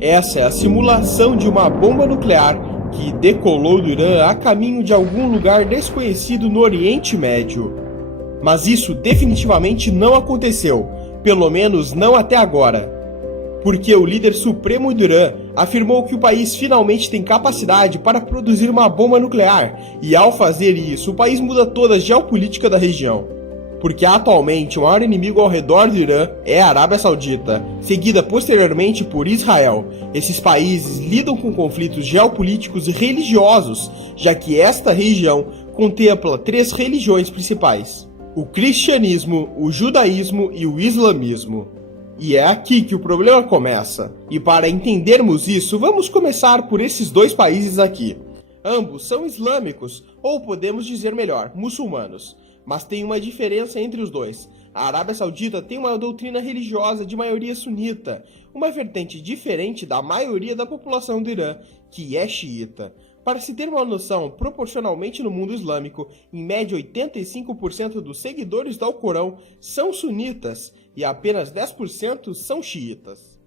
Essa é a simulação de uma bomba nuclear que decolou do Irã a caminho de algum lugar desconhecido no Oriente Médio. Mas isso definitivamente não aconteceu, pelo menos não até agora. Porque o líder supremo do Irã afirmou que o país finalmente tem capacidade para produzir uma bomba nuclear, e ao fazer isso, o país muda toda a geopolítica da região. Porque atualmente o maior inimigo ao redor do Irã é a Arábia Saudita, seguida posteriormente por Israel. Esses países lidam com conflitos geopolíticos e religiosos, já que esta região contempla 3 religiões principais: o cristianismo, o judaísmo e o islamismo. E é aqui que o problema começa. E para entendermos isso, vamos começar por esses 2 países aqui. Ambos são islâmicos, ou podemos dizer melhor, muçulmanos. Mas tem uma diferença entre os dois. A Arábia Saudita tem uma doutrina religiosa de maioria sunita, uma vertente diferente da maioria da população do Irã, que é xiita. Para se ter uma noção, proporcionalmente no mundo islâmico, em média 85% dos seguidores do Alcorão são sunitas e apenas 10% são xiitas.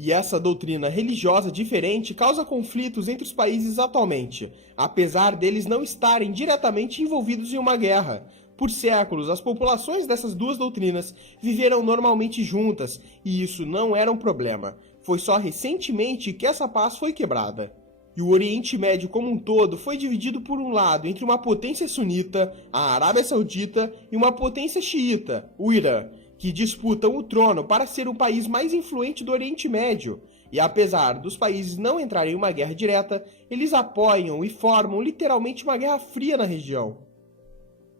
E essa doutrina religiosa diferente causa conflitos entre os países atualmente, apesar deles não estarem diretamente envolvidos em uma guerra. Por séculos, as populações dessas 2 doutrinas viveram normalmente juntas, e isso não era um problema. Foi só recentemente que essa paz foi quebrada. E o Oriente Médio como um todo foi dividido por um lado entre uma potência sunita, a Arábia Saudita, e uma potência xiita, o Irã, que disputam o trono para ser o país mais influente do Oriente Médio. E apesar dos países não entrarem em uma guerra direta, eles apoiam e formam literalmente uma guerra fria na região.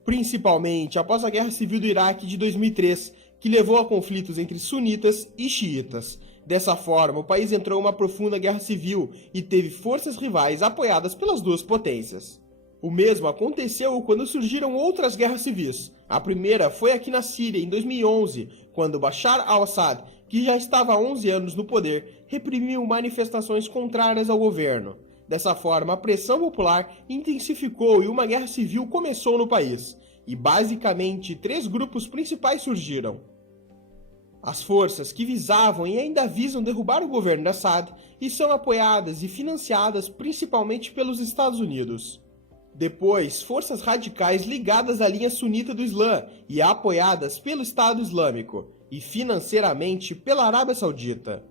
Principalmente após a Guerra Civil do Iraque de 2003, que levou a conflitos entre sunitas e xiitas. Dessa forma, o país entrou em uma profunda guerra civil e teve forças rivais apoiadas pelas 2 potências. O mesmo aconteceu quando surgiram outras guerras civis. A primeira foi aqui na Síria, em 2011, quando Bashar al-Assad, que já estava há 11 anos no poder, reprimiu manifestações contrárias ao governo. Dessa forma, a pressão popular intensificou e uma guerra civil começou no país. E basicamente, 3 grupos principais surgiram: as forças que visavam e ainda visam derrubar o governo de Assad e são apoiadas e financiadas principalmente pelos Estados Unidos. Depois, forças radicais ligadas à linha sunita do Islã e apoiadas pelo Estado Islâmico e financeiramente pela Arábia Saudita.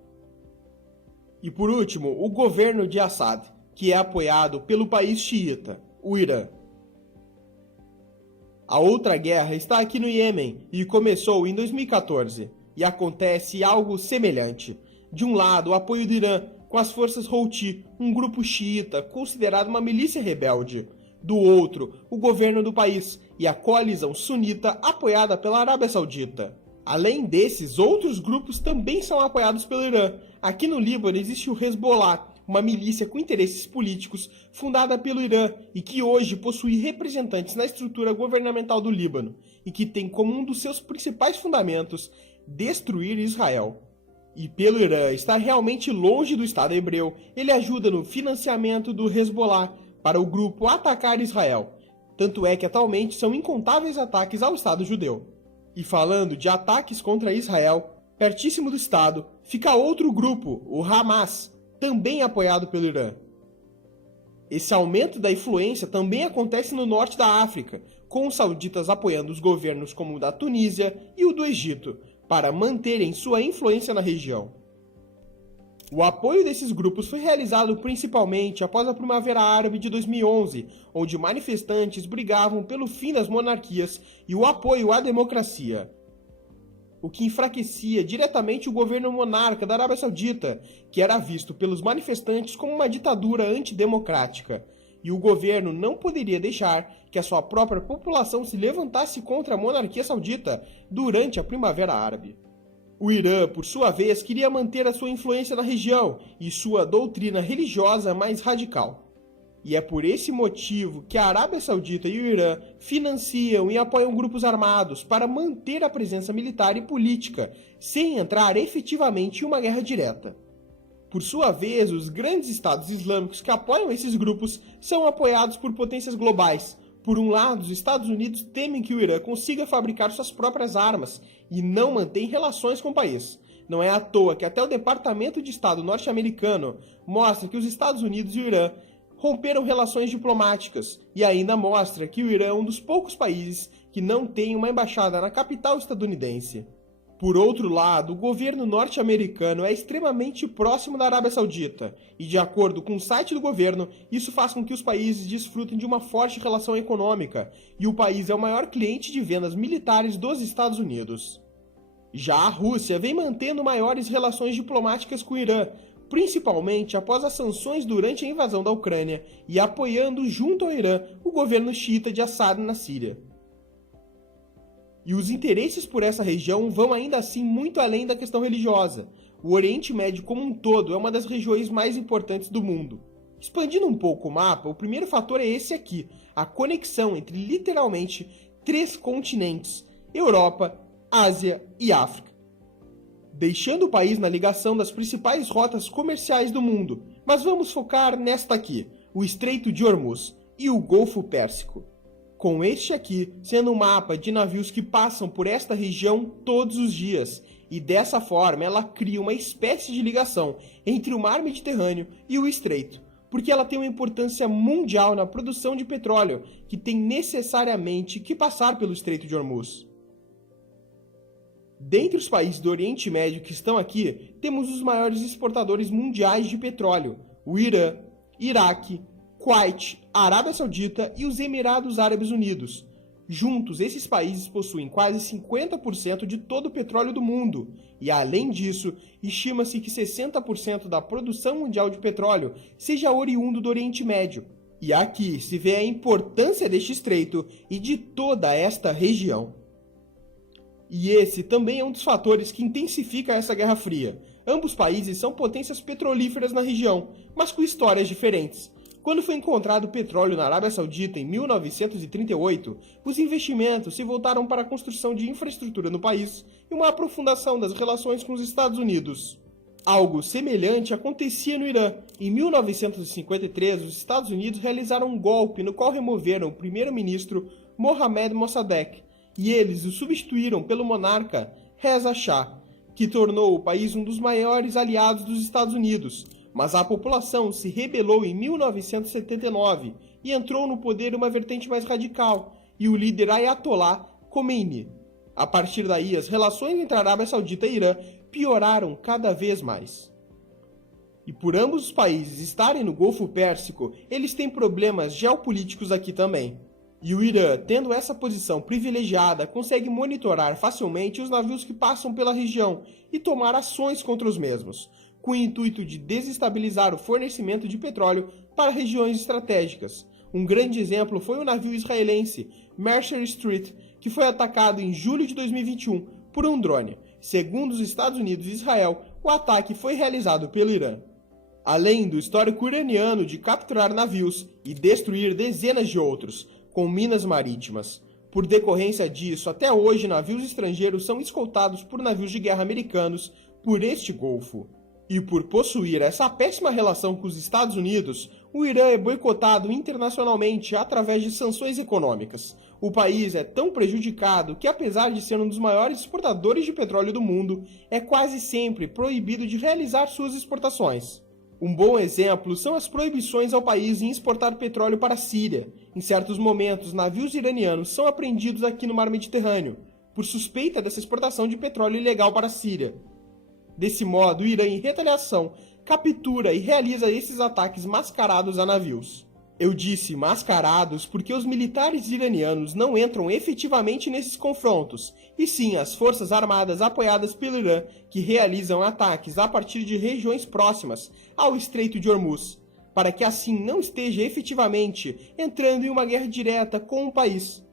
E por último, o governo de Assad, que é apoiado pelo país xiita, o Irã. A outra guerra está aqui no Iêmen e começou em 2014, e acontece algo semelhante. De um lado, o apoio do Irã com as forças Houthi, um grupo xiita considerado uma milícia rebelde. Do outro, o governo do país e a coalizão sunita apoiada pela Arábia Saudita. Além desses, outros grupos também são apoiados pelo Irã. Aqui no Líbano existe o Hezbollah, uma milícia com interesses políticos fundada pelo Irã e que hoje possui representantes na estrutura governamental do Líbano e que tem como um dos seus principais fundamentos destruir Israel. E pelo Irã estar realmente longe do Estado hebreu, ele ajuda no financiamento do Hezbollah para o grupo atacar Israel. Tanto é que atualmente são incontáveis ataques ao Estado judeu. E falando de ataques contra Israel, pertíssimo do Estado, fica outro grupo, o Hamas, também apoiado pelo Irã. Esse aumento da influência também acontece no norte da África, com os sauditas apoiando os governos como o da Tunísia e o do Egito, para manterem sua influência na região. O apoio desses grupos foi realizado principalmente após a Primavera Árabe de 2011, onde manifestantes brigavam pelo fim das monarquias e o apoio à democracia, o que enfraquecia diretamente o governo monarca da Arábia Saudita, que era visto pelos manifestantes como uma ditadura antidemocrática, e o governo não poderia deixar que a sua própria população se levantasse contra a monarquia saudita durante a Primavera Árabe. O Irã, por sua vez, queria manter a sua influência na região e sua doutrina religiosa mais radical. E é por esse motivo que a Arábia Saudita e o Irã financiam e apoiam grupos armados para manter a presença militar e política, sem entrar efetivamente em uma guerra direta. Por sua vez, os grandes estados islâmicos que apoiam esses grupos são apoiados por potências globais. Por um lado, os Estados Unidos temem que o Irã consiga fabricar suas próprias armas e não mantém relações com o país. Não é à toa que até o Departamento de Estado norte-americano mostra que os Estados Unidos e o Irã romperam relações diplomáticas e ainda mostra que o Irã é um dos poucos países que não tem uma embaixada na capital estadunidense. Por outro lado, o governo norte-americano é extremamente próximo da Arábia Saudita e, de acordo com o site do governo, isso faz com que os países desfrutem de uma forte relação econômica e o país é o maior cliente de vendas militares dos Estados Unidos. Já a Rússia vem mantendo maiores relações diplomáticas com o Irã, principalmente após as sanções durante a invasão da Ucrânia e apoiando junto ao Irã o governo xiita de Assad na Síria. E os interesses por essa região vão ainda assim muito além da questão religiosa. O Oriente Médio como um todo é uma das regiões mais importantes do mundo. Expandindo um pouco o mapa, o primeiro fator é esse aqui, a conexão entre literalmente 3 continentes, Europa, Ásia e África, deixando o país na ligação das principais rotas comerciais do mundo. Mas vamos focar nesta aqui, o Estreito de Hormuz e o Golfo Pérsico. Com este aqui sendo um mapa de navios que passam por esta região todos os dias, e dessa forma ela cria uma espécie de ligação entre o mar Mediterrâneo e o Estreito, porque ela tem uma importância mundial na produção de petróleo, que tem necessariamente que passar pelo Estreito de Hormuz. Dentre os países do Oriente Médio que estão aqui, temos os maiores exportadores mundiais de petróleo, o Irã, Iraque, Kuwait, a Arábia Saudita e os Emirados Árabes Unidos. Juntos, esses países possuem quase 50% de todo o petróleo do mundo, e além disso, estima-se que 60% da produção mundial de petróleo seja oriundo do Oriente Médio. E aqui se vê a importância deste estreito e de toda esta região. E esse também é um dos fatores que intensifica essa Guerra Fria. Ambos países são potências petrolíferas na região, mas com histórias diferentes. Quando foi encontrado petróleo na Arábia Saudita em 1938, os investimentos se voltaram para a construção de infraestrutura no país e uma aprofundação das relações com os Estados Unidos. Algo semelhante acontecia no Irã. Em 1953, os Estados Unidos realizaram um golpe no qual removeram o primeiro-ministro Mohammad Mossadegh, e eles o substituíram pelo monarca Reza Shah, que tornou o país um dos maiores aliados dos Estados Unidos. Mas a população se rebelou em 1979 e entrou no poder uma vertente mais radical, e o líder Ayatollah Khomeini. A partir daí, as relações entre a Arábia Saudita e Irã pioraram cada vez mais. E por ambos os países estarem no Golfo Pérsico, eles têm problemas geopolíticos aqui também. E o Irã, tendo essa posição privilegiada, consegue monitorar facilmente os navios que passam pela região e tomar ações contra os mesmos, com o intuito de desestabilizar o fornecimento de petróleo para regiões estratégicas. Um grande exemplo foi o navio israelense Mercer Street, que foi atacado em julho de 2021 por um drone. Segundo os Estados Unidos e Israel, o ataque foi realizado pelo Irã. Além do histórico iraniano de capturar navios e destruir dezenas de outros, com minas marítimas. Por decorrência disso, até hoje navios estrangeiros são escoltados por navios de guerra americanos por este golfo. E por possuir essa péssima relação com os Estados Unidos, o Irã é boicotado internacionalmente através de sanções econômicas. O país é tão prejudicado que, apesar de ser um dos maiores exportadores de petróleo do mundo, é quase sempre proibido de realizar suas exportações. Um bom exemplo são as proibições ao país em exportar petróleo para a Síria. Em certos momentos, navios iranianos são apreendidos aqui no mar Mediterrâneo, por suspeita dessa exportação de petróleo ilegal para a Síria. Desse modo, o Irã, em retaliação, captura e realiza esses ataques mascarados a navios. Eu disse mascarados porque os militares iranianos não entram efetivamente nesses confrontos, e sim as forças armadas apoiadas pelo Irã que realizam ataques a partir de regiões próximas ao Estreito de Hormuz, para que assim não esteja efetivamente entrando em uma guerra direta com o país.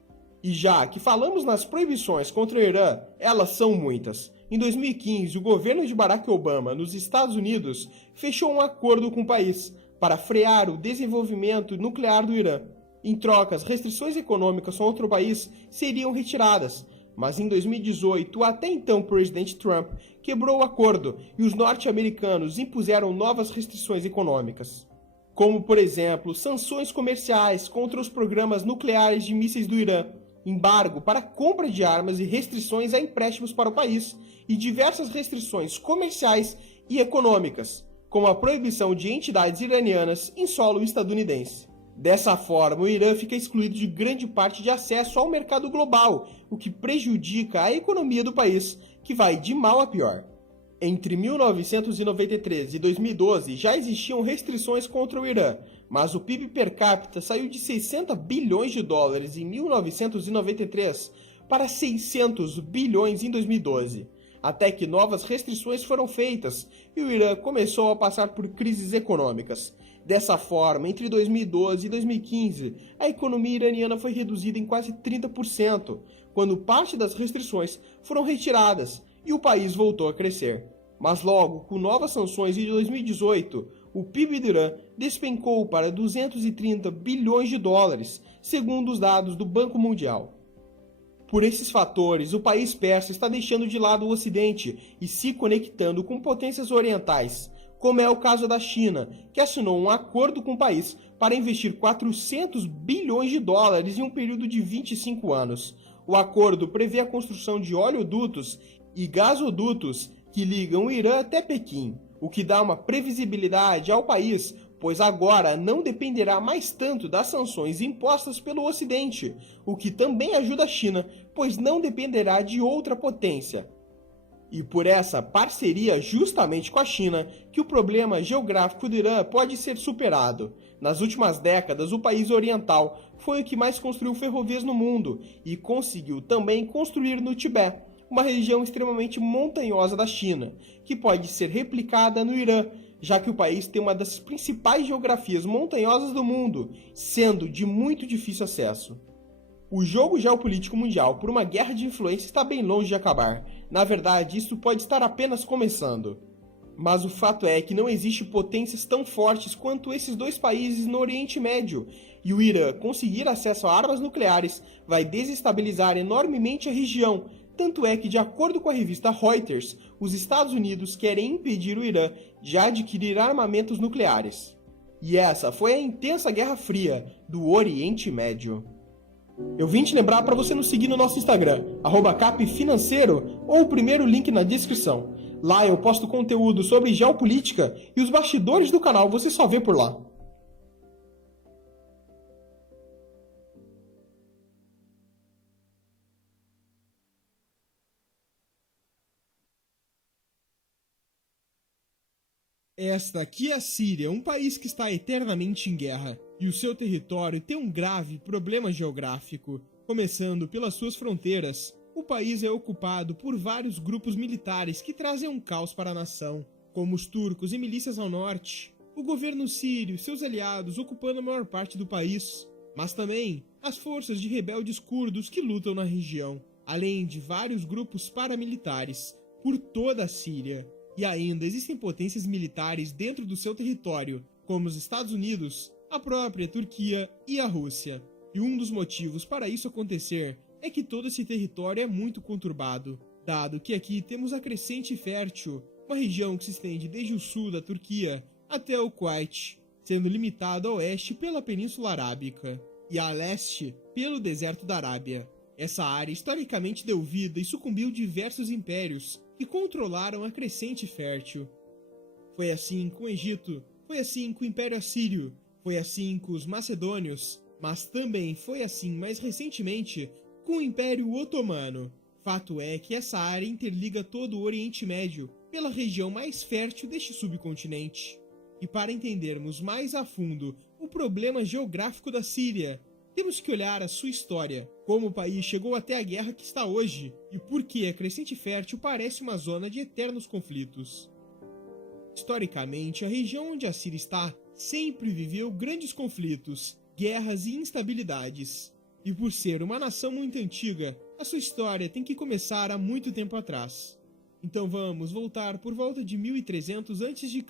E já que falamos nas proibições contra o Irã, elas são muitas. Em 2015, o governo de Barack Obama, nos Estados Unidos, fechou um acordo com o país para frear o desenvolvimento nuclear do Irã. Em troca, as restrições econômicas contra o país seriam retiradas, mas em 2018, o até então presidente Trump quebrou o acordo e os norte-americanos impuseram novas restrições econômicas, como, por exemplo, sanções comerciais contra os programas nucleares de mísseis do Irã, embargo para a compra de armas e restrições a empréstimos para o país, e diversas restrições comerciais e econômicas, como a proibição de entidades iranianas em solo estadunidense. Dessa forma, o Irã fica excluído de grande parte de acesso ao mercado global, o que prejudica a economia do país, que vai de mal a pior. Entre 1993 e 2012 já existiam restrições contra o Irã, mas o PIB per capita saiu de 60 bilhões de dólares em 1993 para 600 bilhões em 2012, até que novas restrições foram feitas e o Irã começou a passar por crises econômicas. Dessa forma, entre 2012 e 2015, a economia iraniana foi reduzida em quase 30%, quando parte das restrições foram retiradas e o país voltou a crescer. Mas logo, com novas sanções em 2018, o PIB do Irã despencou para 230 bilhões de dólares, segundo os dados do Banco Mundial. Por esses fatores, o país persa está deixando de lado o Ocidente e se conectando com potências orientais, como é o caso da China, que assinou um acordo com o país para investir 400 bilhões de dólares em um período de 25 anos. O acordo prevê a construção de oleodutos e gasodutos que ligam o Irã até Pequim, o que dá uma previsibilidade ao país, pois agora não dependerá mais tanto das sanções impostas pelo Ocidente, o que também ajuda a China, pois não dependerá de outra potência. E por essa parceria justamente com a China que o problema geográfico do Irã pode ser superado. Nas últimas décadas, o país oriental foi o que mais construiu ferrovias no mundo e conseguiu também construir no Tibete, uma região extremamente montanhosa da China, que pode ser replicada no Irã, já que o país tem uma das principais geografias montanhosas do mundo, sendo de muito difícil acesso. O jogo geopolítico mundial por uma guerra de influência está bem longe de acabar. Na verdade, isso pode estar apenas começando. Mas o fato é que não existe potências tão fortes quanto esses dois países no Oriente Médio, e o Irã conseguir acesso a armas nucleares vai desestabilizar enormemente a região. Tanto é que, de acordo com a revista Reuters, os Estados Unidos querem impedir o Irã de adquirir armamentos nucleares. E essa foi a intensa Guerra Fria do Oriente Médio. Eu vim te lembrar para você nos seguir no nosso Instagram, @capfinanceiro, ou o primeiro link na descrição. Lá eu posto conteúdo sobre geopolítica e os bastidores do canal você só vê por lá. Esta aqui é a Síria, um país que está eternamente em guerra, e o seu território tem um grave problema geográfico. Começando pelas suas fronteiras, o país é ocupado por vários grupos militares que trazem um caos para a nação, como os turcos e milícias ao norte, o governo sírio e seus aliados ocupando a maior parte do país, mas também as forças de rebeldes curdos que lutam na região, além de vários grupos paramilitares por toda a Síria. E ainda existem potências militares dentro do seu território, como os Estados Unidos, a própria Turquia e a Rússia. E um dos motivos para isso acontecer é que todo esse território é muito conturbado, dado que aqui temos a Crescente Fértil, uma região que se estende desde o sul da Turquia até o Kuwait, sendo limitada a oeste pela Península Arábica e a leste pelo deserto da Arábia. Essa área historicamente deu vida e sucumbiu diversos impérios que controlaram a Crescente Fértil. Foi assim com o Egito, foi assim com o Império Assírio, foi assim com os Macedônios, mas também foi assim mais recentemente com o Império Otomano. Fato é que essa área interliga todo o Oriente Médio pela região mais fértil deste subcontinente. E para entendermos mais a fundo o problema geográfico da Síria, temos que olhar a sua história, como o país chegou até a guerra que está hoje e por que a Crescente Fértil parece uma zona de eternos conflitos. Historicamente, a região onde a Síria está sempre viveu grandes conflitos, guerras e instabilidades. E por ser uma nação muito antiga, a sua história tem que começar há muito tempo atrás. Então vamos voltar por volta de 1300 a.C.,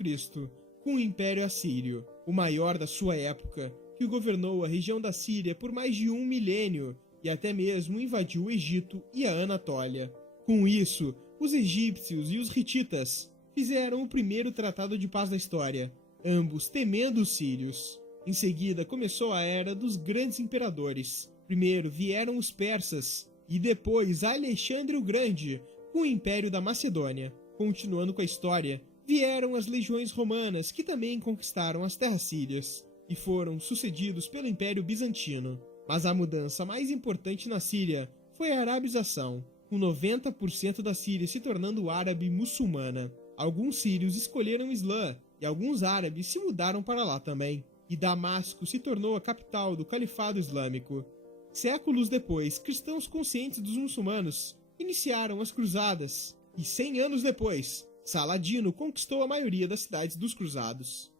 com o Império Assírio, o maior da sua época, que governou a região da Síria por mais de 1 milênio e até mesmo invadiu o Egito e a Anatólia. Com isso, os egípcios e os hititas fizeram o primeiro tratado de paz da história, ambos temendo os sírios. Em seguida começou a era dos grandes imperadores, Primeiro vieram os persas e depois Alexandre o Grande, com o Império da Macedônia. Continuando com a história, vieram as legiões romanas que também conquistaram as terras sírias e foram sucedidos pelo Império Bizantino. Mas a mudança mais importante na Síria foi a arabização, com 90% da Síria se tornando árabe muçulmana. Alguns sírios escolheram o Islã e alguns árabes se mudaram para lá também, e Damasco se tornou a capital do Califado Islâmico. Séculos depois, cristãos conscientes dos muçulmanos iniciaram as cruzadas, e 100 anos depois, Saladino conquistou a maioria das cidades dos cruzados.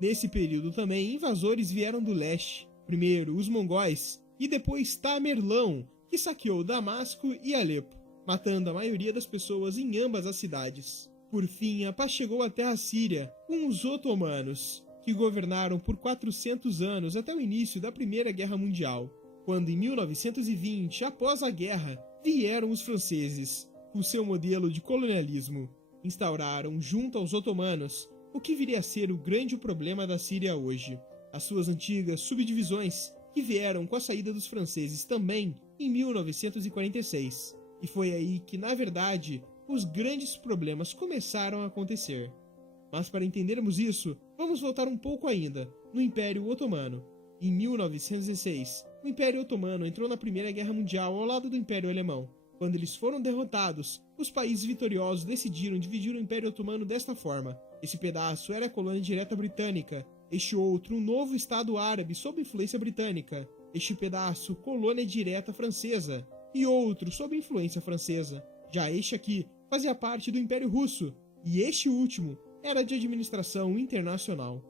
Nesse período também, invasores vieram do leste, primeiro os mongóis e depois Tamerlão, que saqueou Damasco e Alepo, matando a maioria das pessoas em ambas as cidades. Por fim, a paz chegou à terra síria com os otomanos, que governaram por 400 anos até o início da Primeira Guerra Mundial, quando em 1920, após a guerra, vieram os franceses, com seu modelo de colonialismo. Instauraram, junto aos otomanos, o que viria a ser o grande problema da Síria hoje, as suas antigas subdivisões, que vieram com a saída dos franceses também em 1946. E foi aí que, na verdade, os grandes problemas começaram a acontecer. Mas para entendermos isso, vamos voltar um pouco ainda, no Império Otomano. Em 1916, o Império Otomano entrou na Primeira Guerra Mundial ao lado do Império Alemão. Quando eles foram derrotados, os países vitoriosos decidiram dividir o Império Otomano desta forma. Esse pedaço era a colônia direta britânica, este outro um novo Estado árabe sob influência britânica, este pedaço colônia direta francesa, e outro sob influência francesa. Já este aqui fazia parte do Império Russo, e este último era de administração internacional.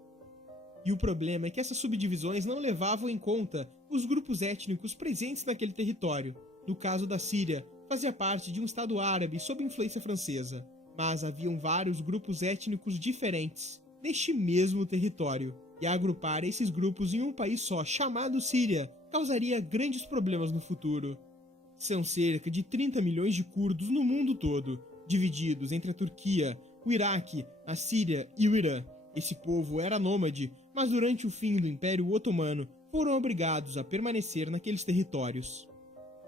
E o problema é que essas subdivisões não levavam em conta os grupos étnicos presentes naquele território. No caso da Síria, fazia parte de um Estado árabe sob influência francesa, mas haviam vários grupos étnicos diferentes neste mesmo território, e agrupar esses grupos em um país só, chamado Síria, causaria grandes problemas no futuro. São cerca de 30 milhões de curdos no mundo todo, divididos entre a Turquia, o Iraque, a Síria e o Irã. Esse povo era nômade, mas durante o fim do Império Otomano foram obrigados a permanecer naqueles territórios.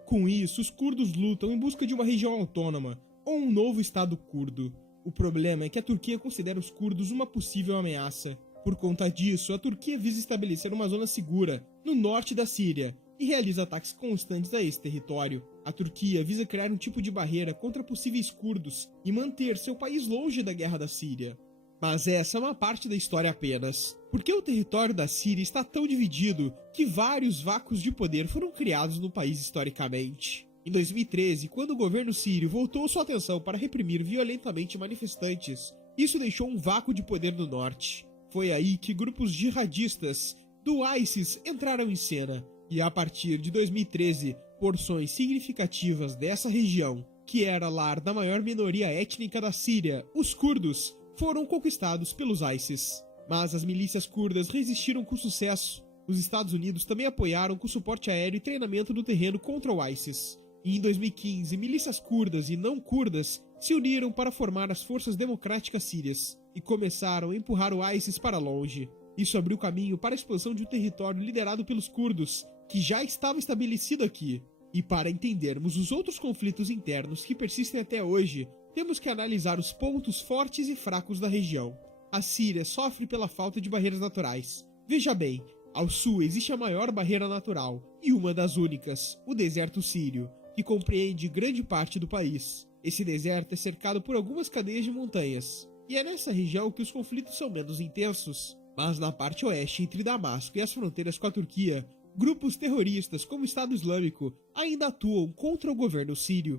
Com isso, os curdos lutam em busca de uma região autônoma, ou um novo Estado curdo. O problema é que a Turquia considera os curdos uma possível ameaça. Por conta disso, a Turquia visa estabelecer uma zona segura no norte da Síria e realiza ataques constantes a esse território. A Turquia visa criar um tipo de barreira contra possíveis curdos e manter seu país longe da guerra da Síria. Mas essa é uma parte da história apenas, porque o território da Síria está tão dividido que vários vácuos de poder foram criados no país historicamente. Em 2013, quando o governo sírio voltou sua atenção para reprimir violentamente manifestantes, isso deixou um vácuo de poder no norte. Foi aí que grupos jihadistas do ISIS entraram em cena, e a partir de 2013, porções significativas dessa região, que era lar da maior minoria étnica da Síria, os curdos, foram conquistados pelos ISIS. Mas as milícias curdas resistiram com sucesso. Os Estados Unidos também apoiaram com suporte aéreo e treinamento no terreno contra o ISIS. E em 2015, milícias curdas e não curdas se uniram para formar as Forças Democráticas Sírias e começaram a empurrar o ISIS para longe. Isso abriu caminho para a expansão de um território liderado pelos curdos, que já estava estabelecido aqui. E para entendermos os outros conflitos internos que persistem até hoje, temos que analisar os pontos fortes e fracos da região. A Síria sofre pela falta de barreiras naturais. Veja bem, ao sul existe a maior barreira natural, e uma das únicas, o deserto sírio, que compreende grande parte do país. Esse deserto é cercado por algumas cadeias de montanhas, e é nessa região que os conflitos são menos intensos. Mas na parte oeste, entre Damasco e as fronteiras com a Turquia, grupos terroristas como o Estado Islâmico ainda atuam contra o governo sírio.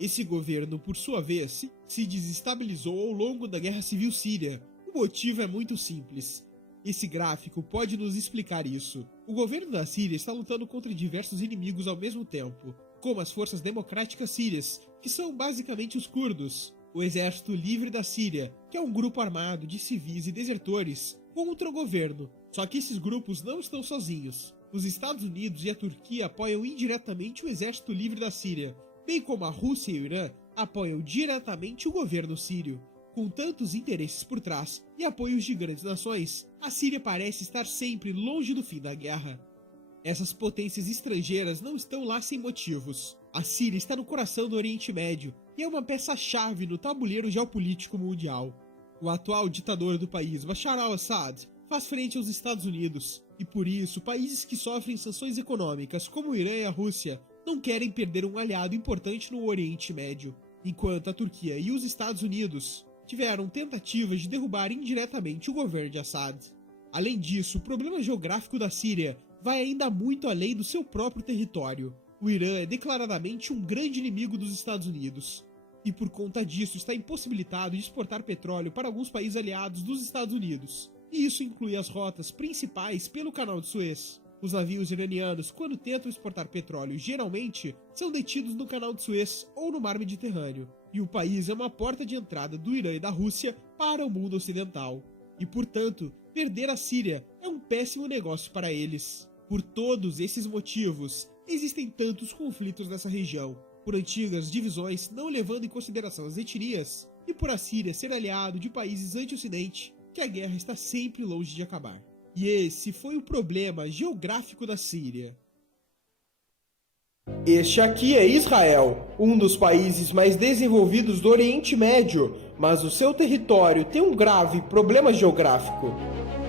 Esse governo, por sua vez, se desestabilizou ao longo da Guerra Civil Síria. O motivo é muito simples. Esse gráfico pode nos explicar isso. O governo da Síria está lutando contra diversos inimigos ao mesmo tempo, como as Forças Democráticas Sírias, que são basicamente os curdos, o Exército Livre da Síria, que é um grupo armado de civis e desertores, contra o governo. Só que esses grupos não estão sozinhos. Os Estados Unidos e a Turquia apoiam indiretamente o Exército Livre da Síria, bem como a Rússia e o Irã apoiam diretamente o governo sírio. Com tantos interesses por trás e apoios de grandes nações, a Síria parece estar sempre longe do fim da guerra. Essas potências estrangeiras não estão lá sem motivos. A Síria está no coração do Oriente Médio e é uma peça-chave no tabuleiro geopolítico mundial. O atual ditador do país, Bashar al-Assad, faz frente aos Estados Unidos, e por isso países que sofrem sanções econômicas como o Irã e a Rússia não querem perder um aliado importante no Oriente Médio, enquanto a Turquia e os Estados Unidos tiveram tentativas de derrubar indiretamente o governo de Assad. Além disso, o problema geográfico da Síria vai ainda muito além do seu próprio território. O Irã é declaradamente um grande inimigo dos Estados Unidos, e por conta disso está impossibilitado de exportar petróleo para alguns países aliados dos Estados Unidos, e isso inclui as rotas principais pelo Canal de Suez. Os navios iranianos, quando tentam exportar petróleo, geralmente são detidos no Canal de Suez ou no Mar Mediterrâneo, e o país é uma porta de entrada do Irã e da Rússia para o mundo ocidental. E, portanto, perder a Síria é um péssimo negócio para eles. Por todos esses motivos, existem tantos conflitos nessa região, por antigas divisões não levando em consideração as etnias, e por a Síria ser aliado de países anti-ocidente, que a guerra está sempre longe de acabar. E esse foi o problema geográfico da Síria. Este aqui é Israel, um dos países mais desenvolvidos do Oriente Médio, mas o seu território tem um grave problema geográfico.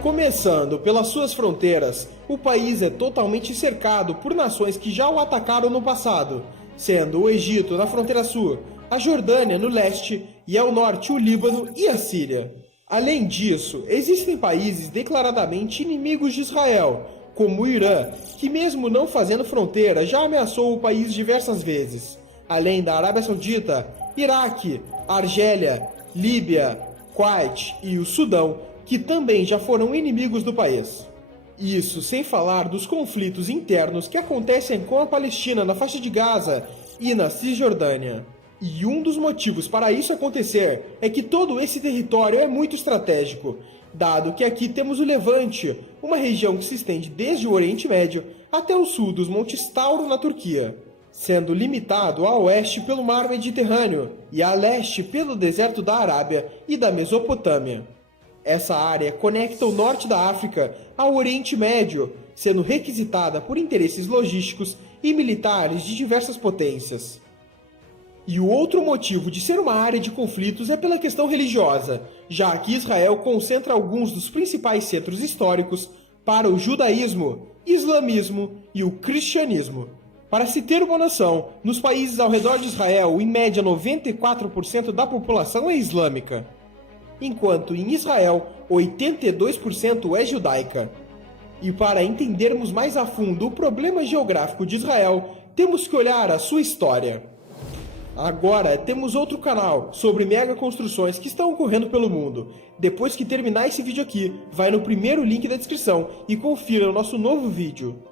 Começando pelas suas fronteiras, o país é totalmente cercado por nações que já o atacaram no passado, sendo o Egito na fronteira sul, a Jordânia no leste e ao norte o Líbano e a Síria. Além disso, existem países declaradamente inimigos de Israel, como o Irã, que mesmo não fazendo fronteira já ameaçou o país diversas vezes, além da Arábia Saudita, Iraque, Argélia, Líbia, Kuwait e o Sudão, que também já foram inimigos do país. Isso sem falar dos conflitos internos que acontecem com a Palestina na faixa de Gaza e na Cisjordânia. E um dos motivos para isso acontecer é que todo esse território é muito estratégico, dado que aqui temos o Levante, uma região que se estende desde o Oriente Médio até o sul dos Montes Tauro na Turquia, sendo limitado a oeste pelo Mar Mediterrâneo e a leste pelo deserto da Arábia e da Mesopotâmia. Essa área conecta o norte da África ao Oriente Médio, sendo requisitada por interesses logísticos e militares de diversas potências. E o outro motivo de ser uma área de conflitos é pela questão religiosa, já que Israel concentra alguns dos principais centros históricos para o judaísmo, islamismo e o cristianismo. Para se ter uma noção, nos países ao redor de Israel, em média 94% da população é islâmica, enquanto em Israel 82% é judaica. E para entendermos mais a fundo o problema geográfico de Israel, temos que olhar a sua história. Agora temos outro canal sobre mega construções que estão ocorrendo pelo mundo. Depois que terminar esse vídeo aqui, vai no primeiro link da descrição e confira o nosso novo vídeo.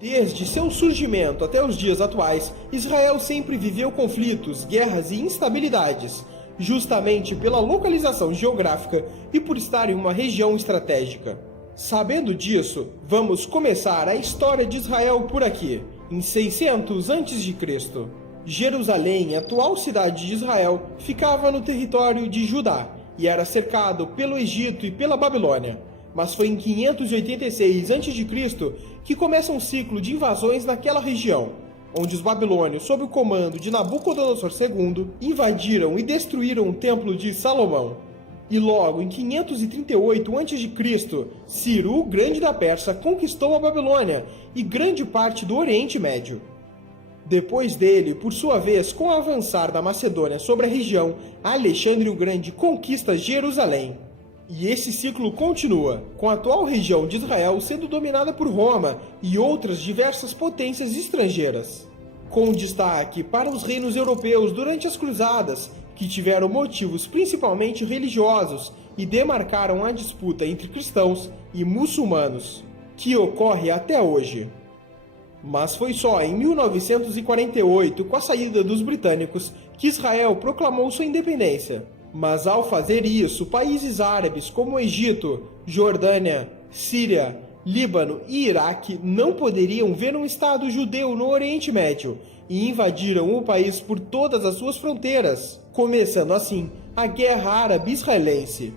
Desde seu surgimento até os dias atuais, Israel sempre viveu conflitos, guerras e instabilidades, justamente pela localização geográfica e por estar em uma região estratégica. Sabendo disso, vamos começar a história de Israel por aqui, em 600 a.C. Jerusalém, atual cidade de Israel, ficava no território de Judá e era cercado pelo Egito e pela Babilônia. Mas foi em 586 a.C. que começa um ciclo de invasões naquela região, onde os babilônios, sob o comando de Nabucodonosor II, invadiram e destruíram o Templo de Salomão. E logo em 538 a.C., Ciro, o Grande da Pérsia, conquistou a Babilônia e grande parte do Oriente Médio. Depois dele, por sua vez, com o avançar da Macedônia sobre a região, Alexandre o Grande conquista Jerusalém. E esse ciclo continua, com a atual região de Israel sendo dominada por Roma e outras diversas potências estrangeiras, com destaque para os reinos europeus durante as Cruzadas, que tiveram motivos principalmente religiosos e demarcaram a disputa entre cristãos e muçulmanos, que ocorre até hoje. Mas foi só em 1948, com a saída dos britânicos, que Israel proclamou sua independência. Mas ao fazer isso, países árabes como o Egito, Jordânia, Síria, Líbano e Iraque não poderiam ver um Estado judeu no Oriente Médio e invadiram o país por todas as suas fronteiras, começando assim a Guerra Árabe-Israelense.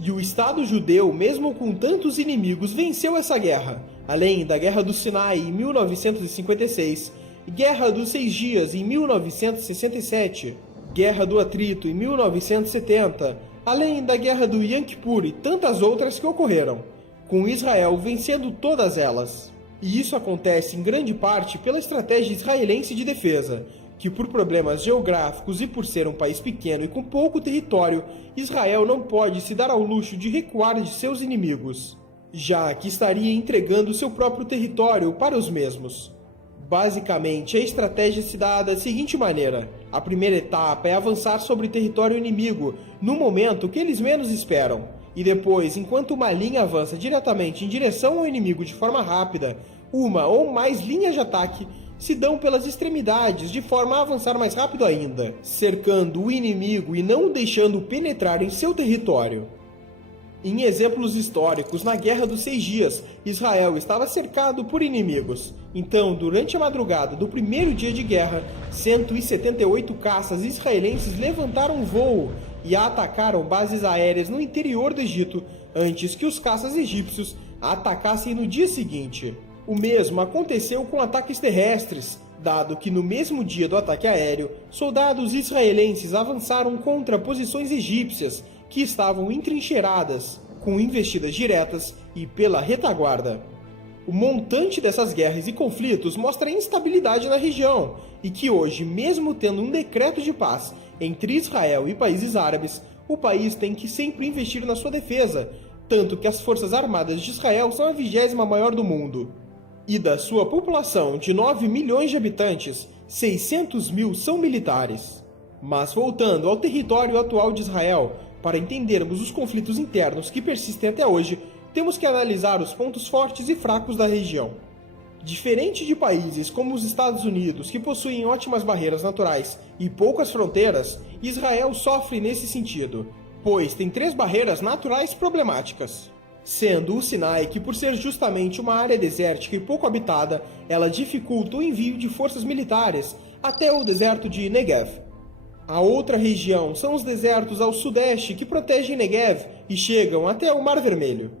E o Estado judeu, mesmo com tantos inimigos, venceu essa guerra, além da Guerra do Sinai em 1956, Guerra dos 6 Dias em 1967, Guerra do Atrito em 1970, além da Guerra do Yom Kippur e tantas outras que ocorreram, com Israel vencendo todas elas. E isso acontece em grande parte pela estratégia israelense de defesa, que por problemas geográficos e por ser um país pequeno e com pouco território, Israel não pode se dar ao luxo de recuar de seus inimigos, já que estaria entregando seu próprio território para os mesmos. Basicamente, a estratégia se dá da seguinte maneira: a primeira etapa é avançar sobre o território inimigo no momento que eles menos esperam, e depois, enquanto uma linha avança diretamente em direção ao inimigo de forma rápida, uma ou mais linhas de ataque se dão pelas extremidades de forma a avançar mais rápido ainda, cercando o inimigo e não o deixando penetrar em seu território. Em exemplos históricos, na Guerra dos 6 Dias, Israel estava cercado por inimigos. Então, durante a madrugada do primeiro dia de guerra, 178 caças israelenses levantaram voo e atacaram bases aéreas no interior do Egito, antes que os caças egípcios atacassem no dia seguinte. O mesmo aconteceu com ataques terrestres, dado que no mesmo dia do ataque aéreo, soldados israelenses avançaram contra posições egípcias que estavam entrincheiradas, com investidas diretas e pela retaguarda. O montante dessas guerras e conflitos mostra a instabilidade na região, e que hoje, mesmo tendo um decreto de paz entre Israel e países árabes, o país tem que sempre investir na sua defesa, tanto que as forças armadas de Israel são a 20ª maior do mundo. E da sua população de 9 milhões de habitantes, 600 mil são militares. Mas voltando ao território atual de Israel, para entendermos os conflitos internos que persistem até hoje, temos que analisar os pontos fortes e fracos da região. Diferente de países como os Estados Unidos, que possuem ótimas barreiras naturais e poucas fronteiras, Israel sofre nesse sentido, pois tem 3 barreiras naturais problemáticas. Sendo o Sinai, que por ser justamente uma área desértica e pouco habitada, ela dificulta o envio de forças militares até o deserto de Negev. A outra região são os desertos ao sudeste que protegem Negev e chegam até o Mar Vermelho.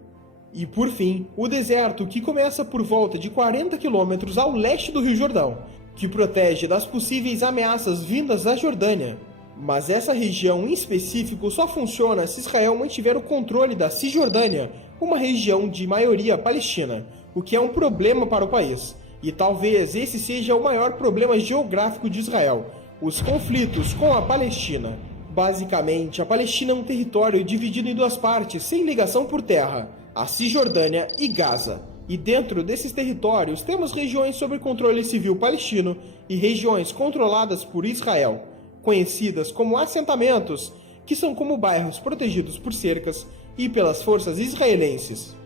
E por fim, o deserto que começa por volta de 40 quilômetros ao leste do Rio Jordão, que protege das possíveis ameaças vindas da Jordânia. Mas essa região em específico só funciona se Israel mantiver o controle da Cisjordânia, uma região de maioria palestina, o que é um problema para o país. E talvez esse seja o maior problema geográfico de Israel: os conflitos com a Palestina. Basicamente, a Palestina é um território dividido em 2 partes, sem ligação por terra, a Cisjordânia e Gaza. E dentro desses territórios temos regiões sob controle civil palestino e regiões controladas por Israel, conhecidas como assentamentos, que são como bairros protegidos por cercas e pelas forças israelenses.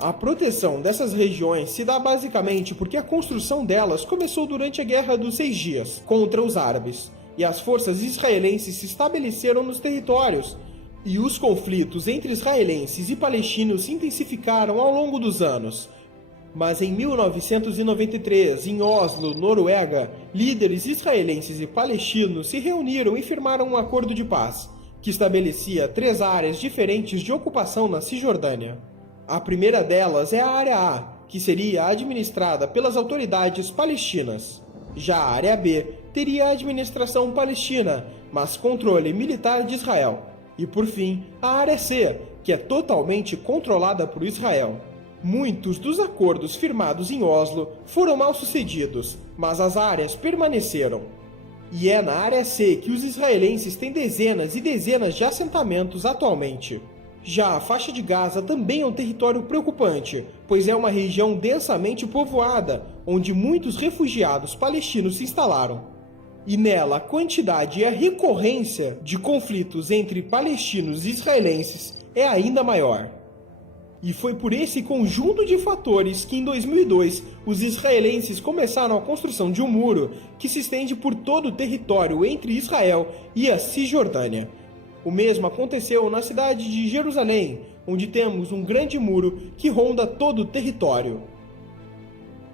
A proteção dessas regiões se dá basicamente porque a construção delas começou durante a Guerra dos 6 Dias contra os árabes, e as forças israelenses se estabeleceram nos territórios, e os conflitos entre israelenses e palestinos se intensificaram ao longo dos anos. Mas em 1993, em Oslo, Noruega, líderes israelenses e palestinos se reuniram e firmaram um acordo de paz, que estabelecia 3 áreas diferentes de ocupação na Cisjordânia. A primeira delas é a Área A, que seria administrada pelas autoridades palestinas. Já a Área B teria a administração palestina, mas controle militar de Israel. E por fim, a Área C, que é totalmente controlada por Israel. Muitos dos acordos firmados em Oslo foram mal sucedidos, mas as áreas permaneceram. E é na Área C que os israelenses têm dezenas e dezenas de assentamentos atualmente. Já a faixa de Gaza também é um território preocupante, pois é uma região densamente povoada, onde muitos refugiados palestinos se instalaram. E nela a quantidade e a recorrência de conflitos entre palestinos e israelenses é ainda maior. E foi por esse conjunto de fatores que em 2002 os israelenses começaram a construção de um muro que se estende por todo o território entre Israel e a Cisjordânia. O mesmo aconteceu na cidade de Jerusalém, onde temos um grande muro que ronda todo o território.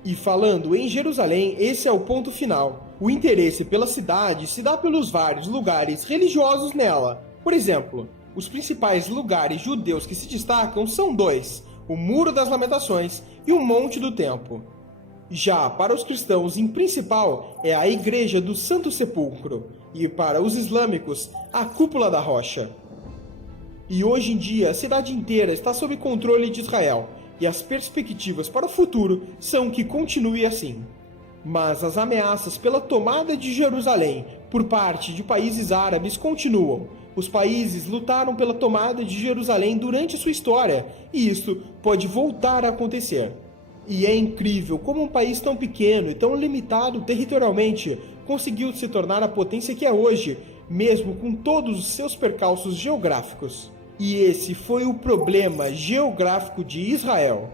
E falando em Jerusalém, esse é o ponto final. O interesse pela cidade se dá pelos vários lugares religiosos nela. Por exemplo, os principais lugares judeus que se destacam são 2, o Muro das Lamentações e o Monte do Tempo. Já para os cristãos, em principal, é a Igreja do Santo Sepulcro, e para os islâmicos, a Cúpula da Rocha. E hoje em dia, a cidade inteira está sob controle de Israel, e as perspectivas para o futuro são que continue assim. Mas as ameaças pela tomada de Jerusalém por parte de países árabes continuam. Os países lutaram pela tomada de Jerusalém durante sua história, e isto pode voltar a acontecer. E é incrível como um país tão pequeno e tão limitado territorialmente conseguiu se tornar a potência que é hoje, mesmo com todos os seus percalços geográficos. E esse foi o problema geográfico de Israel.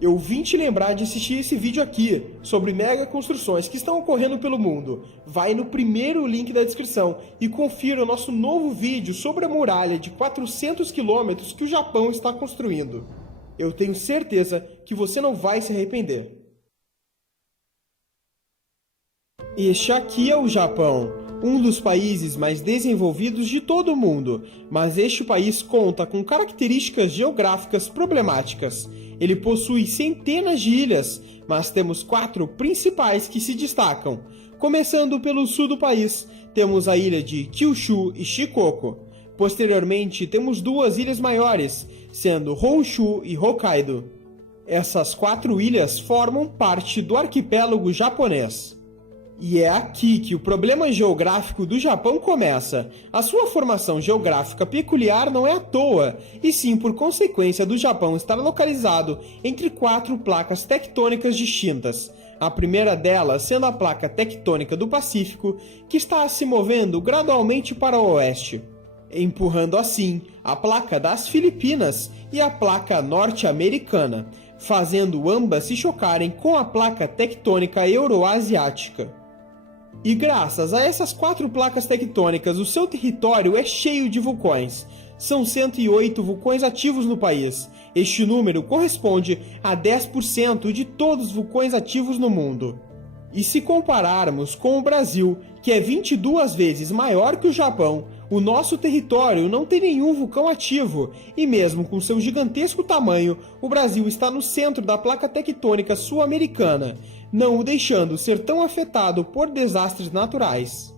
Eu vim te lembrar de assistir esse vídeo aqui, sobre mega construções que estão ocorrendo pelo mundo. Vai no primeiro link da descrição e confira o nosso novo vídeo sobre a muralha de 400 quilômetros que o Japão está construindo. Eu tenho certeza que você não vai se arrepender. Este aqui é o Japão, um dos países mais desenvolvidos de todo o mundo, mas este país conta com características geográficas problemáticas. Ele possui centenas de ilhas, mas temos 4 principais que se destacam. Começando pelo sul do país, temos a ilha de Kyushu e Shikoku. Posteriormente, temos 2 ilhas maiores, sendo Honshu e Hokkaido. Essas 4 ilhas formam parte do arquipélago japonês. E é aqui que o problema geográfico do Japão começa. A sua formação geográfica peculiar não é à toa, e sim por consequência do Japão estar localizado entre 4 placas tectônicas distintas. A primeira delas sendo a placa tectônica do Pacífico, que está se movendo gradualmente para o oeste, empurrando assim a placa das Filipinas e a placa norte-americana, fazendo ambas se chocarem com a placa tectônica euroasiática. E graças a essas 4 placas tectônicas, o seu território é cheio de vulcões. São 108 vulcões ativos no país. Este número corresponde a 10% de todos os vulcões ativos no mundo. E se compararmos com o Brasil, que é 22 vezes maior que o Japão, o nosso território não tem nenhum vulcão ativo, e mesmo com seu gigantesco tamanho, o Brasil está no centro da placa tectônica sul-americana, não o deixando ser tão afetado por desastres naturais.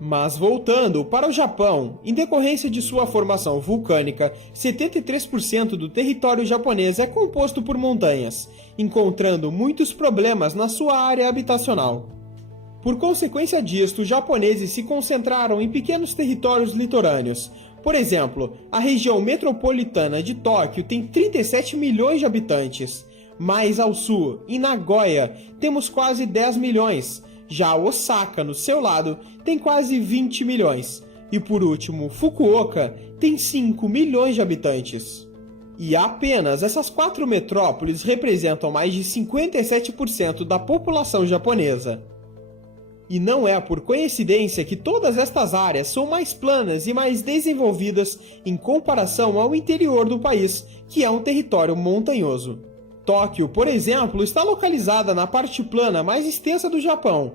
Mas voltando para o Japão, em decorrência de sua formação vulcânica, 73% do território japonês é composto por montanhas, encontrando muitos problemas na sua área habitacional. Por consequência disto, os japoneses se concentraram em pequenos territórios litorâneos. Por exemplo, a região metropolitana de Tóquio tem 37 milhões de habitantes. Mais ao sul, em Nagoya, temos quase 10 milhões. Já Osaka, no seu lado, tem quase 20 milhões. E por último, Fukuoka tem 5 milhões de habitantes. E apenas essas 4 metrópoles representam mais de 57% da população japonesa. E não é por coincidência que todas estas áreas são mais planas e mais desenvolvidas em comparação ao interior do país, que é um território montanhoso. Tóquio, por exemplo, está localizada na parte plana mais extensa do Japão,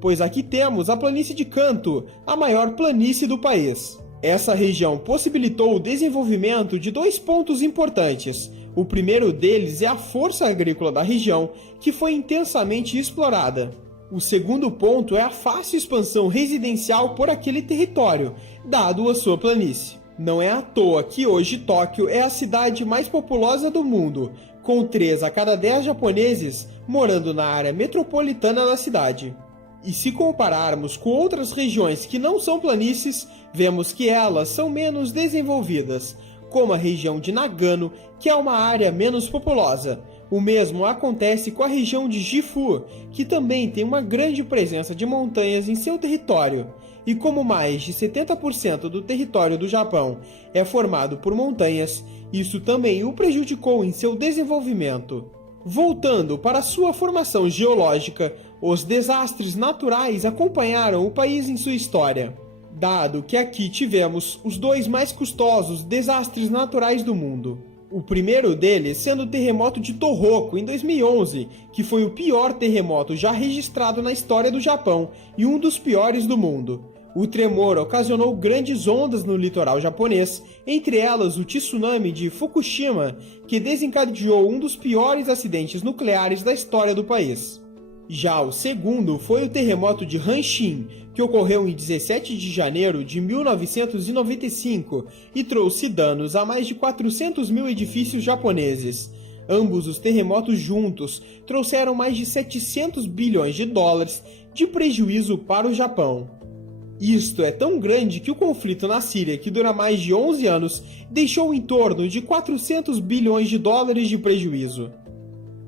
pois aqui temos a planície de Kanto, a maior planície do país. Essa região possibilitou o desenvolvimento de 2 pontos importantes. O primeiro deles é a força agrícola da região, que foi intensamente explorada. O segundo ponto é a fácil expansão residencial por aquele território, dado a sua planície. Não é à toa que hoje Tóquio é a cidade mais populosa do mundo, com 3 a cada 10 japoneses morando na área metropolitana da cidade. E se compararmos com outras regiões que não são planícies, vemos que elas são menos desenvolvidas, como a região de Nagano, que é uma área menos populosa. O mesmo acontece com a região de Gifu, que também tem uma grande presença de montanhas em seu território. E como mais de 70% do território do Japão é formado por montanhas, isso também o prejudicou em seu desenvolvimento. Voltando para sua formação geológica, os desastres naturais acompanharam o país em sua história, dado que aqui tivemos os 2 mais custosos desastres naturais do mundo. O primeiro deles sendo o terremoto de Tohoku em 2011, que foi o pior terremoto já registrado na história do Japão e um dos piores do mundo. O tremor ocasionou grandes ondas no litoral japonês, entre elas o tsunami de Fukushima, que desencadeou um dos piores acidentes nucleares da história do país. Já o segundo foi o terremoto de Hanshin, que ocorreu em 17 de janeiro de 1995 e trouxe danos a mais de 400 mil edifícios japoneses. Ambos os terremotos juntos trouxeram mais de 700 bilhões de dólares de prejuízo para o Japão. Isto é tão grande que o conflito na Síria, que dura mais de 11 anos, deixou em torno de 400 bilhões de dólares de prejuízo.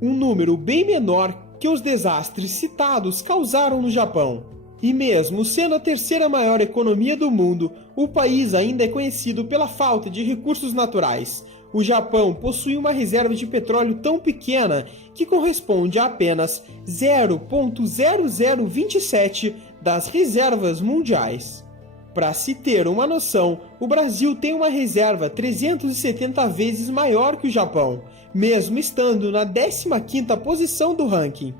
Um número bem menor que os desastres citados causaram no Japão. E mesmo sendo a terceira maior economia do mundo, o país ainda é conhecido pela falta de recursos naturais. O Japão possui uma reserva de petróleo tão pequena que corresponde a apenas 0,0027 das reservas mundiais. Para se ter uma noção, o Brasil tem uma reserva 370 vezes maior que o Japão, mesmo estando na 15ª posição do ranking.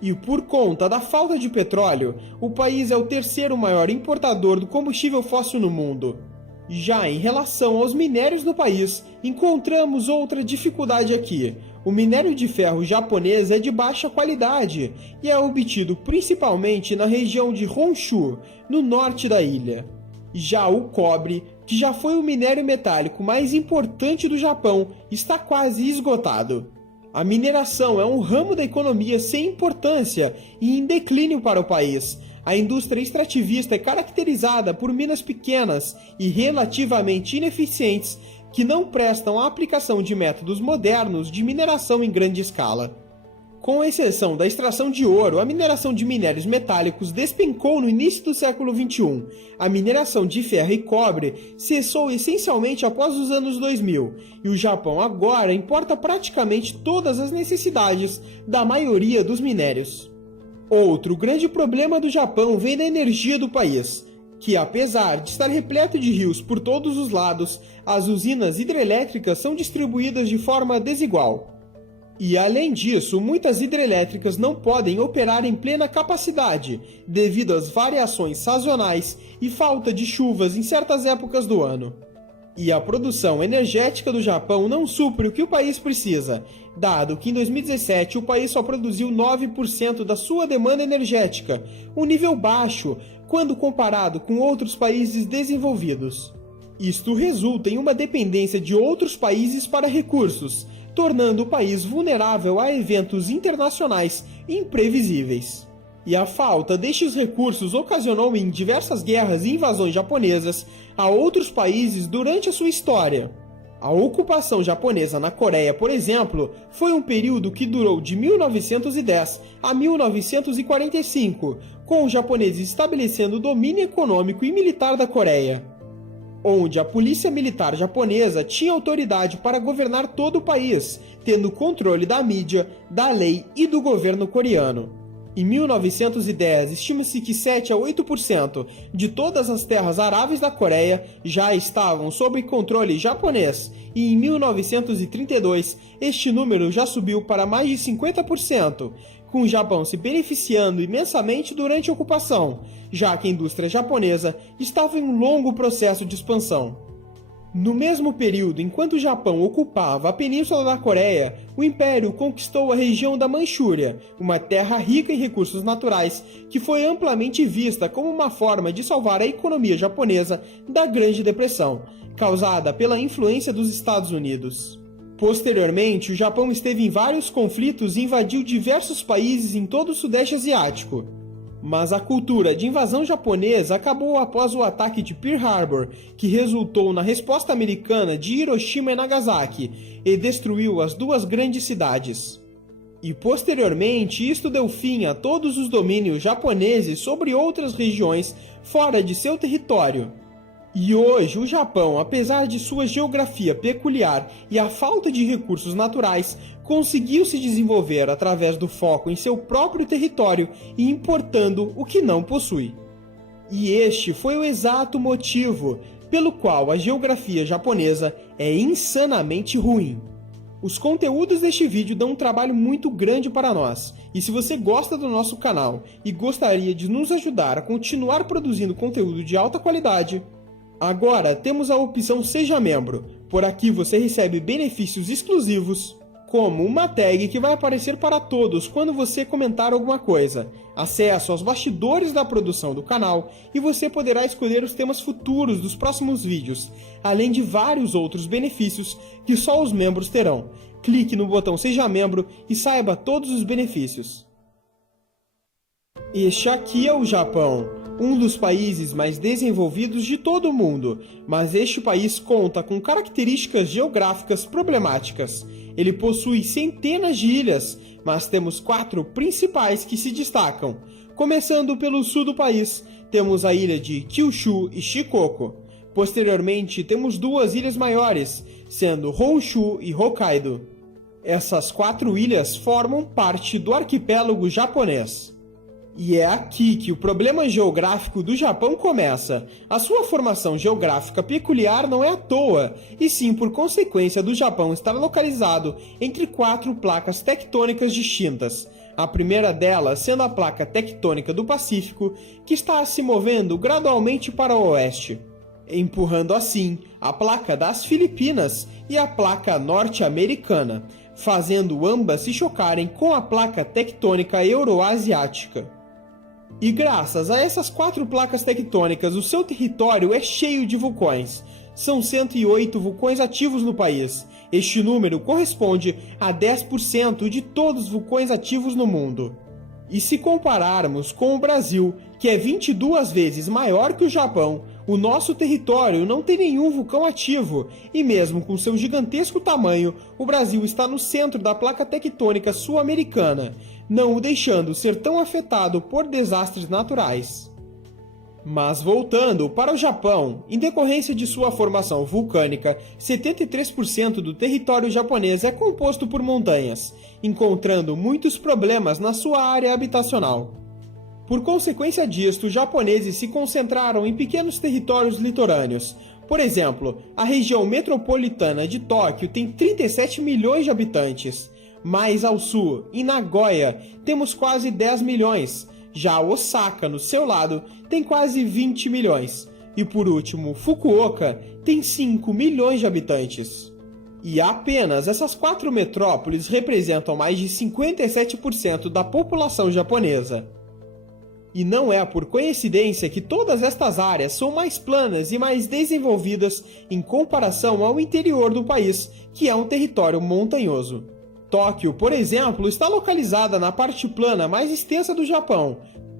E por conta da falta de petróleo, o país é o terceiro maior importador do combustível fóssil no mundo. Já em relação aos minérios no país, encontramos outra dificuldade aqui. O minério de ferro japonês é de baixa qualidade e é obtido principalmente na região de Honshu, no norte da ilha. Já o cobre, que já foi o minério metálico mais importante do Japão, está quase esgotado. A mineração é um ramo da economia sem importância e em declínio para o país. A indústria extrativista é caracterizada por minas pequenas e relativamente ineficientes que não prestam a aplicação de métodos modernos de mineração em grande escala. Com exceção da extração de ouro, a mineração de minérios metálicos despencou no início do século XXI. A mineração de ferro e cobre cessou essencialmente após os anos 2000, e o Japão agora importa praticamente todas as necessidades da maioria dos minérios. Outro grande problema do Japão vem da energia do país, que apesar de estar repleto de rios por todos os lados, as usinas hidrelétricas são distribuídas de forma desigual. E além disso, muitas hidrelétricas não podem operar em plena capacidade, devido às variações sazonais e falta de chuvas em certas épocas do ano. E a produção energética do Japão não supre o que o país precisa, dado que em 2017 o país só produziu 9% da sua demanda energética, um nível baixo quando comparado com outros países desenvolvidos. Isto resulta em uma dependência de outros países para recursos, tornando o país vulnerável a eventos internacionais imprevisíveis. E a falta destes recursos ocasionou em diversas guerras e invasões japonesas a outros países durante a sua história. A ocupação japonesa na Coreia, por exemplo, foi um período que durou de 1910 a 1945, com os japoneses estabelecendo o domínio econômico e militar da Coreia, onde a polícia militar japonesa tinha autoridade para governar todo o país, tendo controle da mídia, da lei e do governo coreano. Em 1910, estima-se que 7 a 8% de todas as terras aráveis da Coreia já estavam sob controle japonês, e em 1932 este número já subiu para mais de 50%, com o Japão se beneficiando imensamente durante a ocupação, já que a indústria japonesa estava em um longo processo de expansão. No mesmo período, enquanto o Japão ocupava a península da Coreia, o Império conquistou a região da Manchúria, uma terra rica em recursos naturais que foi amplamente vista como uma forma de salvar a economia japonesa da Grande Depressão, causada pela influência dos Estados Unidos. Posteriormente, o Japão esteve em vários conflitos e invadiu diversos países em todo o Sudeste Asiático. Mas a cultura de invasão japonesa acabou após o ataque de Pearl Harbor, que resultou na resposta americana de Hiroshima e Nagasaki e destruiu as duas grandes cidades. E posteriormente, isto deu fim a todos os domínios japoneses sobre outras regiões fora de seu território. E hoje o Japão, apesar de sua geografia peculiar e a falta de recursos naturais, conseguiu se desenvolver através do foco em seu próprio território e importando o que não possui. E este foi o exato motivo pelo qual a geografia japonesa é insanamente ruim. Os conteúdos deste vídeo dão um trabalho muito grande para nós, e se você gosta do nosso canal e gostaria de nos ajudar a continuar produzindo conteúdo de alta qualidade, agora temos a opção Seja Membro. Por aqui você recebe benefícios exclusivos, como uma tag que vai aparecer para todos quando você comentar alguma coisa, acesso aos bastidores da produção do canal e você poderá escolher os temas futuros dos próximos vídeos, além de vários outros benefícios que só os membros terão. Clique no botão Seja Membro e saiba todos os benefícios. Este aqui é o Japão, um dos países mais desenvolvidos de todo o mundo, mas este país conta com características geográficas problemáticas. Ele possui centenas de ilhas, mas temos 4 principais que se destacam. Começando pelo sul do país, temos a ilha de Kyushu e Shikoku. Posteriormente, temos 2 ilhas maiores, sendo Honshu e Hokkaido. Essas 4 ilhas formam parte do arquipélago japonês. E é aqui que o problema geográfico do Japão começa. A sua formação geográfica peculiar não é à toa, e sim por consequência do Japão estar localizado entre 4 placas tectônicas distintas. A primeira delas sendo a placa tectônica do Pacífico, que está se movendo gradualmente para o oeste, empurrando assim a placa das Filipinas e a placa norte-americana, fazendo ambas se chocarem com a placa tectônica euroasiática. E graças a essas 4 placas tectônicas, o seu território é cheio de vulcões. São 108 vulcões ativos no país. Este número corresponde a 10% de todos os vulcões ativos no mundo. E se compararmos com o Brasil, que é 22 vezes maior que o Japão, o nosso território não tem nenhum vulcão ativo, e mesmo com seu gigantesco tamanho, o Brasil está no centro da placa tectônica sul-americana, não o deixando ser tão afetado por desastres naturais. Mas voltando para o Japão, em decorrência de sua formação vulcânica, 73% do território japonês é composto por montanhas, encontrando muitos problemas na sua área habitacional. Por consequência disto, os japoneses se concentraram em pequenos territórios litorâneos. Por exemplo, a região metropolitana de Tóquio tem 37 milhões de habitantes. Mais ao sul, em Nagoya, temos quase 10 milhões. Já Osaka, no seu lado, tem quase 20 milhões. E por último, Fukuoka tem 5 milhões de habitantes. E apenas essas 4 metrópoles representam mais de 57% da população japonesa. E não é por coincidência que todas estas áreas são mais planas e mais desenvolvidas em comparação ao interior do país, que é um território montanhoso. Tóquio, por exemplo, está localizada na parte plana mais extensa do Japão,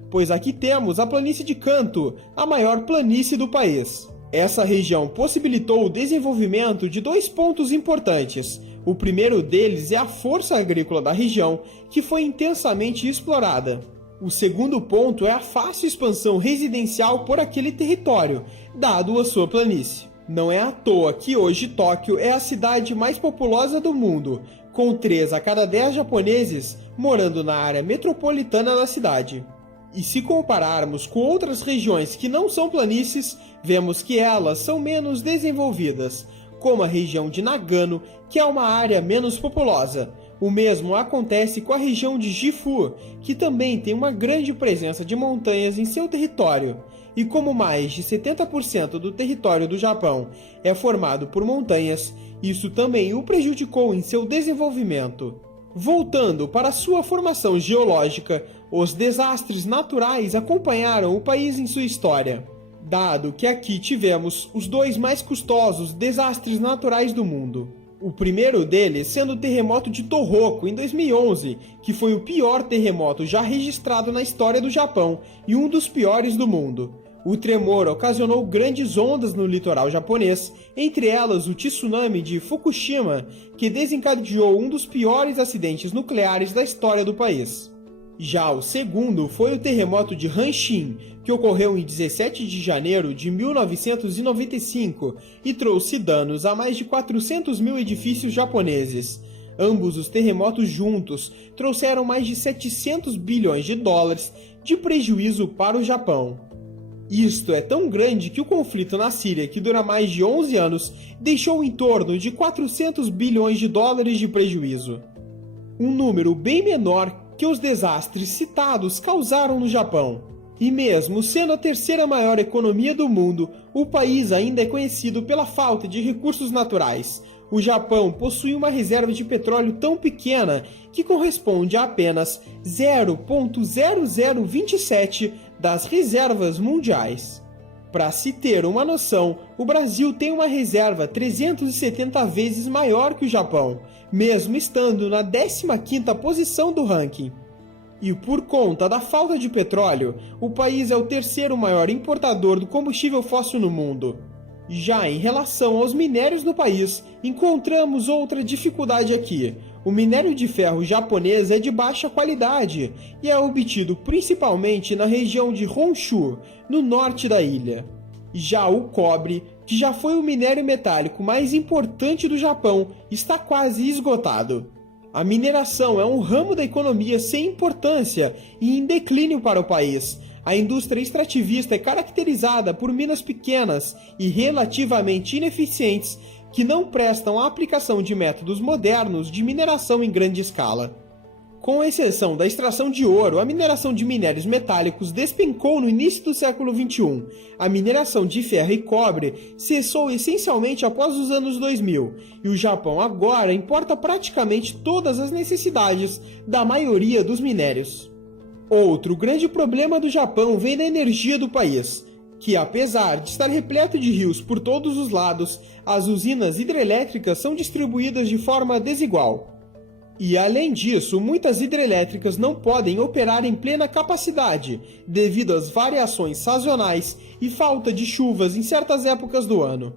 pois aqui temos a planície de Kanto, a maior planície do país. Essa região possibilitou o desenvolvimento de 2 pontos importantes. O primeiro deles é a força agrícola da região, que foi intensamente explorada. O segundo ponto é a fácil expansão residencial por aquele território, dado a sua planície. Não é à toa que hoje Tóquio é a cidade mais populosa do mundo, com 3 a cada 10 japoneses morando na área metropolitana da cidade. E se compararmos com outras regiões que não são planícies, vemos que elas são menos desenvolvidas, como a região de Nagano, que é uma área menos populosa. O mesmo acontece com a região de Gifu, que também tem uma grande presença de montanhas em seu território. E como mais de 70% do território do Japão é formado por montanhas, isso também o prejudicou em seu desenvolvimento. Voltando para sua formação geológica, os desastres naturais acompanharam o país em sua história, dado que aqui tivemos os 2 mais custosos desastres naturais do mundo. O primeiro deles sendo o terremoto de Tohoku em 2011, que foi o pior terremoto já registrado na história do Japão e um dos piores do mundo. O tremor ocasionou grandes ondas no litoral japonês, entre elas o tsunami de Fukushima, que desencadeou um dos piores acidentes nucleares da história do país. Já o segundo foi o terremoto de Hanshin, que ocorreu em 17 de janeiro de 1995 e trouxe danos a mais de 400 mil edifícios japoneses. Ambos os terremotos juntos trouxeram mais de 700 bilhões de dólares de prejuízo para o Japão. Isto é tão grande que o conflito na Síria, que dura mais de 11 anos, deixou em torno de 400 bilhões de dólares de prejuízo. Um número bem menor que os desastres citados causaram no Japão. E mesmo sendo a terceira maior economia do mundo, o país ainda é conhecido pela falta de recursos naturais. O Japão possui uma reserva de petróleo tão pequena que corresponde a apenas 0,0027 das reservas mundiais. Para se ter uma noção, o Brasil tem uma reserva 370 vezes maior que o Japão, mesmo estando na 15ª posição do ranking. E por conta da falta de petróleo, o país é o terceiro maior importador do combustível fóssil no mundo. Já em relação aos minérios no país, encontramos outra dificuldade aqui. O minério de ferro japonês é de baixa qualidade e é obtido principalmente na região de Honshu, no norte da ilha. Já o cobre, que já foi o minério metálico mais importante do Japão, está quase esgotado. A mineração é um ramo da economia sem importância e em declínio para o país. A indústria extrativista é caracterizada por minas pequenas e relativamente ineficientes que não prestam a aplicação de métodos modernos de mineração em grande escala. Com exceção da extração de ouro, a mineração de minérios metálicos despencou no início do século XXI. A mineração de ferro e cobre cessou essencialmente após os anos 2000, e o Japão agora importa praticamente todas as necessidades da maioria dos minérios. Outro grande problema do Japão vem da energia do país, que apesar de estar repleto de rios por todos os lados, as usinas hidrelétricas são distribuídas de forma desigual. E além disso, muitas hidrelétricas não podem operar em plena capacidade, devido às variações sazonais e falta de chuvas em certas épocas do ano.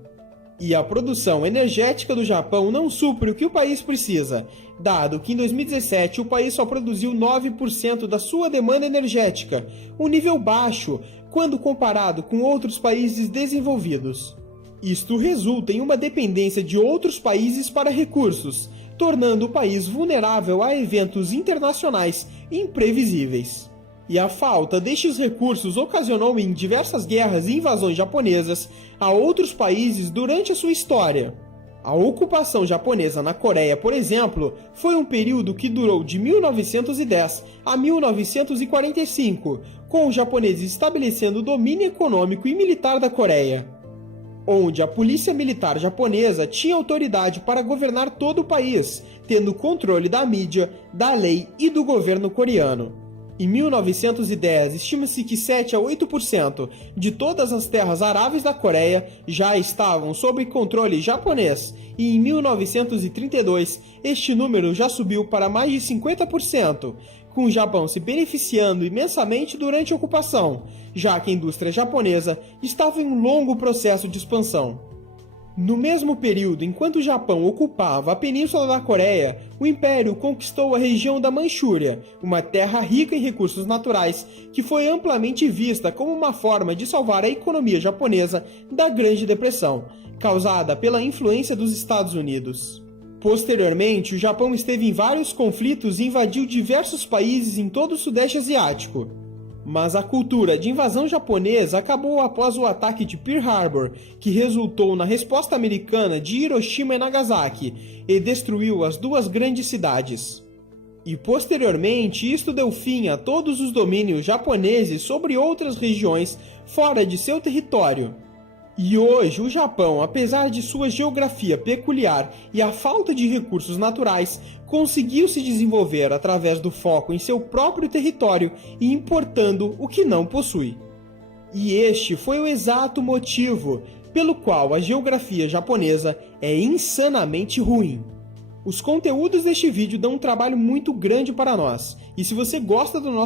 E a produção energética do Japão não supre o que o país precisa, dado que em 2017 o país só produziu 9% da sua demanda energética, um nível baixo quando comparado com outros países desenvolvidos. Isto resulta em uma dependência de outros países para recursos, tornando o país vulnerável a eventos internacionais imprevisíveis. E a falta destes recursos ocasionou em diversas guerras e invasões japonesas a outros países durante a sua história. A ocupação japonesa na Coreia, por exemplo, foi um período que durou de 1910 a 1945, com os japoneses estabelecendo o domínio econômico e militar da Coreia, onde a polícia militar japonesa tinha autoridade para governar todo o país, tendo controle da mídia, da lei e do governo coreano. Em 1910, estima-se que 7 a 8% de todas as terras aráveis da Coreia já estavam sob controle japonês, e em 1932 este número já subiu para mais de 50%, com o Japão se beneficiando imensamente durante a ocupação, já que a indústria japonesa estava em um longo processo de expansão. No mesmo período, enquanto o Japão ocupava a península da Coreia, o Império conquistou a região da Manchúria, uma terra rica em recursos naturais que foi amplamente vista como uma forma de salvar a economia japonesa da Grande Depressão, causada pela influência dos Estados Unidos. Posteriormente, o Japão esteve em vários conflitos e invadiu diversos países em todo o Sudeste Asiático. Mas a cultura de invasão japonesa acabou após o ataque de Pearl Harbor, que resultou na resposta americana de Hiroshima e Nagasaki e destruiu as duas grandes cidades. E posteriormente, isto deu fim a todos os domínios japoneses sobre outras regiões fora de seu território. E hoje o Japão, apesar de sua geografia peculiar e a falta de recursos naturais, conseguiu se desenvolver através do foco em seu próprio território e importando o que não possui. E este foi o exato motivo pelo qual a geografia japonesa é insanamente ruim. Os conteúdos deste vídeo dão um trabalho muito grande para nós, e se você gosta do nosso